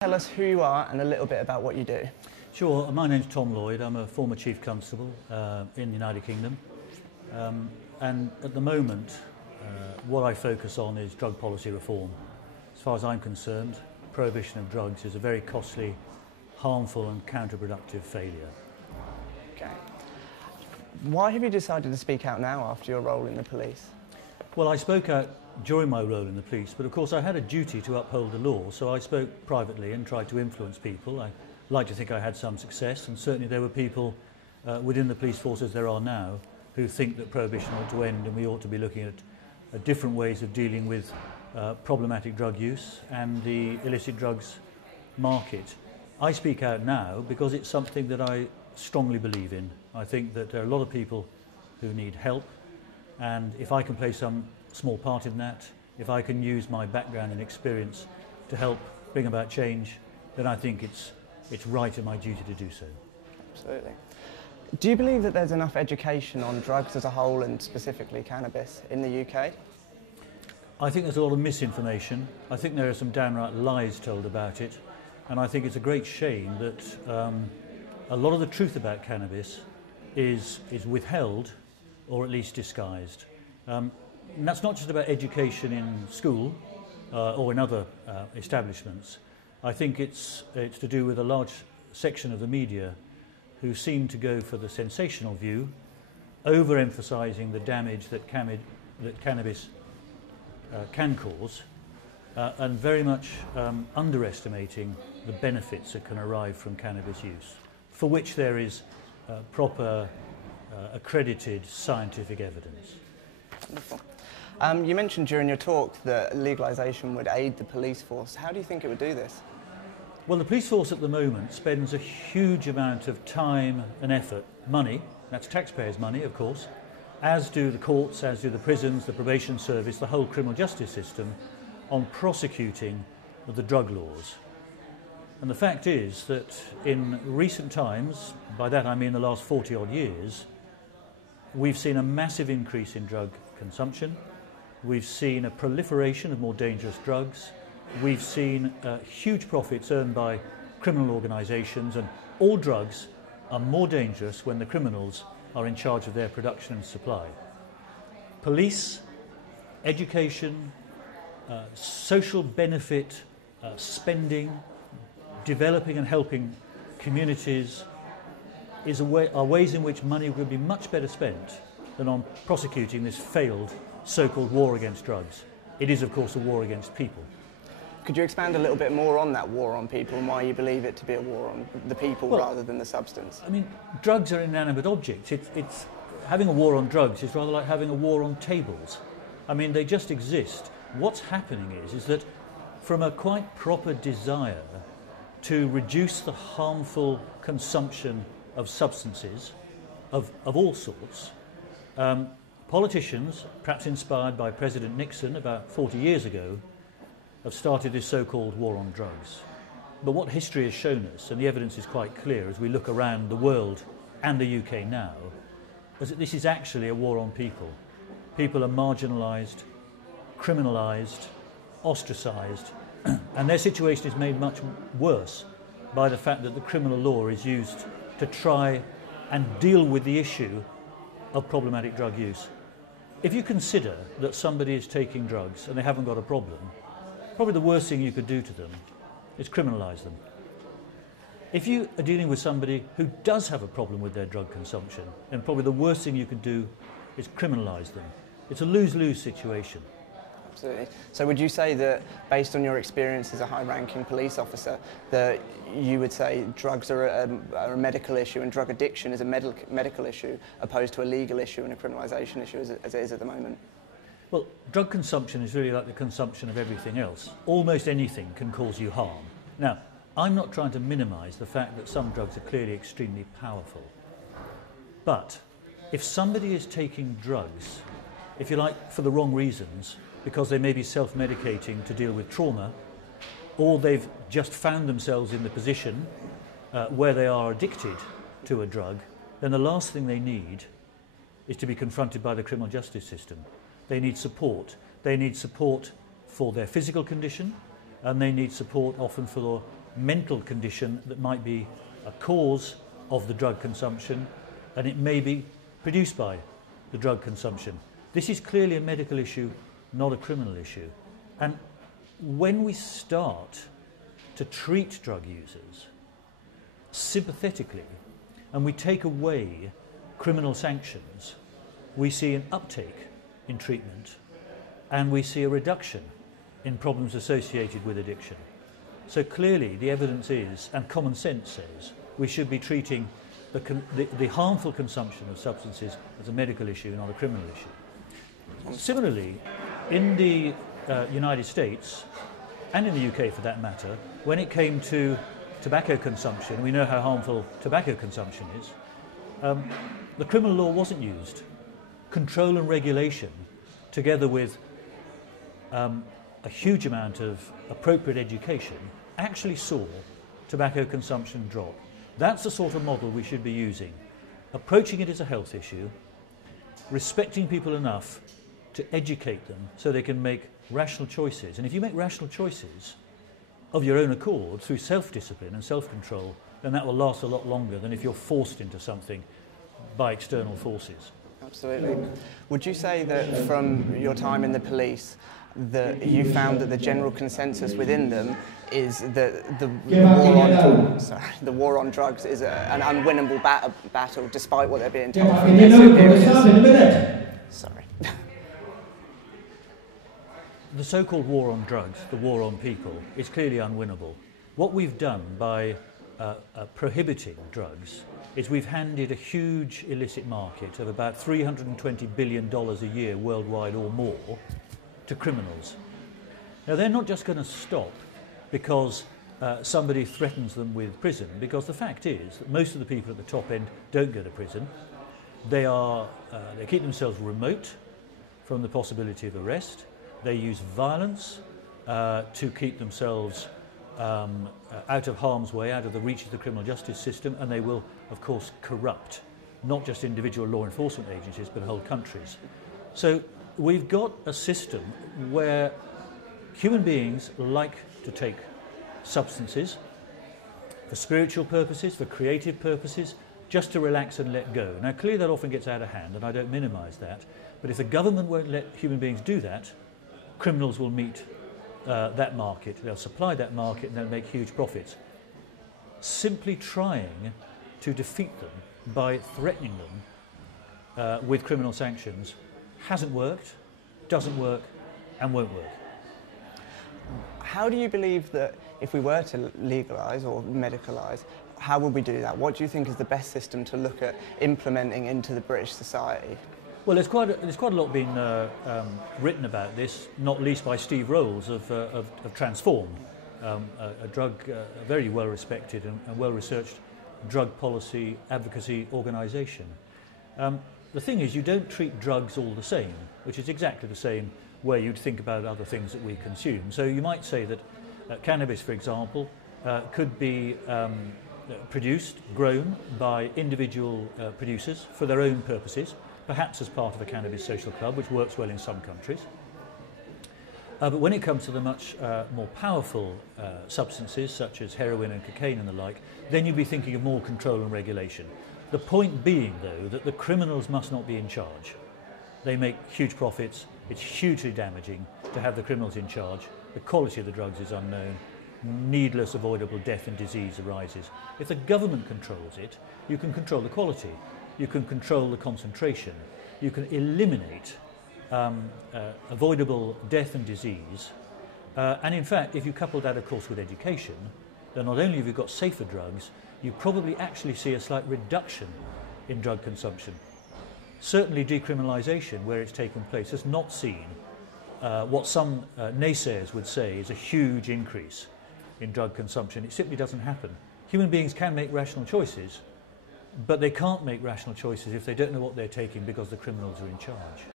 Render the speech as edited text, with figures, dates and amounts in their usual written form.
Tell us who you are and a little bit about what you do. Sure, my name's Tom Lloyd. I'm a former Chief Constable in the United Kingdom. And at the moment, what I focus on is drug policy reform. As far as I'm concerned, prohibition of drugs is a very costly, harmful and counterproductive failure. Okay. Why have you decided to speak out now after your role in the police? Well, I spoke out during my role in the police, but of course I had a duty to uphold the law, so I spoke privately and tried to influence people. I like to think I had some success, and certainly there were people within the police force, as there are now, who think that prohibition ought to end and we ought to be looking at different ways of dealing with problematic drug use and the illicit drugs market. I speak out now because it's something that I strongly believe in. I think that there are a lot of people who need help, and if I can play some small part in that, if I can use my background and experience to help bring about change, then I think it's right and my duty to do so. Absolutely. Do you believe that there's enough education on drugs as a whole and specifically cannabis in the UK? I think there's a lot of misinformation. I think there are some downright lies told about it, and I think it's a great shame that a lot of the truth about cannabis is withheld or at least disguised. And that's not just about education in school or in other establishments. I think it's to do with a large section of the media who seem to go for the sensational view, overemphasising the damage that cannabis can cause, and very much underestimating the benefits that can arrive from cannabis use, for which there is proper accredited scientific evidence. Wonderful. You mentioned during your talk that legalisation would aid the police force. How do you think it would do this? Well, the police force at the moment spends a huge amount of time and effort, money, that's taxpayers' money of course, as do the courts, as do the prisons, the probation service, the whole criminal justice system, on prosecuting the drug laws. And the fact is that in recent times, by that I mean the last 40 odd years, we've seen a massive increase in drug consumption. We've seen a proliferation of more dangerous drugs. We've seen huge profits earned by criminal organisations, and all drugs are more dangerous when the criminals are in charge of their production and supply. Police, education, social benefit, spending, developing and helping communities are ways in which money would be much better spent than on prosecuting this failed so-called war against drugs. It is, of course, a war against people. Could you expand a little bit more on that war on people and why you believe it to be a war on the people rather than the substance? I mean, drugs are inanimate objects. It's having a war on drugs is rather like having a war on tables. I mean, they just exist. What's happening is that from a quite proper desire to reduce the harmful consumption of substances of all sorts, politicians, perhaps inspired by President Nixon about 40 years ago, have started this so-called war on drugs. But what history has shown us, and the evidence is quite clear as we look around the world and the UK now, is that this is actually a war on people. People are marginalised, criminalised, ostracised, and their situation is made much worse by the fact that the criminal law is used to try and deal with the issue of problematic drug use. If you consider that somebody is taking drugs and they haven't got a problem, probably the worst thing you could do to them is criminalise them. If you are dealing with somebody who does have a problem with their drug consumption, then probably the worst thing you could do is criminalise them. It's a lose-lose situation. Absolutely. So would you say that, based on your experience as a high-ranking police officer, that you would say drugs are a medical issue and drug addiction is a medical issue opposed to a legal issue and a criminalisation issue as it is at the moment? Well, drug consumption is really like the consumption of everything else. Almost anything can cause you harm. Now, I'm not trying to minimise the fact that some drugs are clearly extremely powerful. But if somebody is taking drugs, if you like, for the wrong reasons, because they may be self-medicating to deal with trauma, or they've just found themselves in the position where they are addicted to a drug, then the last thing they need is to be confronted by the criminal justice system. They need support. They need support for their physical condition, and they need support often for mental condition that might be a cause of the drug consumption, and it may be produced by the drug consumption. This is clearly a medical issue, not a criminal issue. And when we start to treat drug users sympathetically and we take away criminal sanctions, we see an uptake in treatment and we see a reduction in problems associated with addiction. So clearly the evidence is, and common sense says, we should be treating the harmful consumption of substances as a medical issue, not a criminal issue. Similarly, in the United States, and in the UK for that matter, when it came to tobacco consumption, we know how harmful tobacco consumption is, the criminal law wasn't used. Control and regulation, together with a huge amount of appropriate education, actually saw tobacco consumption drop. That's the sort of model we should be using. Approaching it as a health issue, respecting people enough to educate them so they can make rational choices. And if you make rational choices of your own accord through self-discipline and self-control, then that will last a lot longer than if you're forced into something by external forces. Absolutely. Would you say that from your time in the police that you found that the general consensus within them is that the war on drugs is an unwinnable battle despite what they're being told from their superiors? Sorry. The so-called war on drugs, the war on people, is clearly unwinnable. What we've done by prohibiting drugs is we've handed a huge illicit market of about $320 billion a year worldwide or more to criminals. Now they're not just going to stop because somebody threatens them with prison, because the fact is that most of the people at the top end don't go to prison. They keep themselves remote from the possibility of arrest. They use violence to keep themselves out of harm's way, out of the reach of the criminal justice system, and they will, of course, corrupt not just individual law enforcement agencies, but whole countries. So we've got a system where human beings like to take substances for spiritual purposes, for creative purposes, just to relax and let go. Now, clearly that often gets out of hand, and I don't minimise that, but if the government won't let human beings do that, criminals will meet that market, they'll supply that market and they'll make huge profits. Simply trying to defeat them by threatening them with criminal sanctions hasn't worked, doesn't work and won't work. How do you believe that if we were to legalise or medicalise, how would we do that? What do you think is the best system to look at implementing into the British society? Well, there's quite a lot been written about this, not least by Steve Rolls of Transform, a very well respected and well researched drug policy advocacy organisation. The thing is, you don't treat drugs all the same, which is exactly the same way you'd think about other things that we consume. So you might say that cannabis, for example, could be produced, grown by individual producers for their own purposes, perhaps as part of a cannabis social club, which works well in some countries. But when it comes to the much more powerful substances, such as heroin and cocaine and the like, then you'd be thinking of more control and regulation. The point being, though, that the criminals must not be in charge. They make huge profits. It's hugely damaging to have the criminals in charge. The quality of the drugs is unknown. Needless, avoidable death and disease arises. If the government controls it, you can control the quality. You can control the concentration. You can eliminate avoidable death and disease. And in fact, if you couple that, of course, with education, then not only have you got safer drugs, you probably actually see a slight reduction in drug consumption. Certainly decriminalisation, where it's taken place, has not seen what some naysayers would say is a huge increase in drug consumption. It simply doesn't happen. Human beings can make rational choices, but they can't make rational choices if they don't know what they're taking because the criminals are in charge.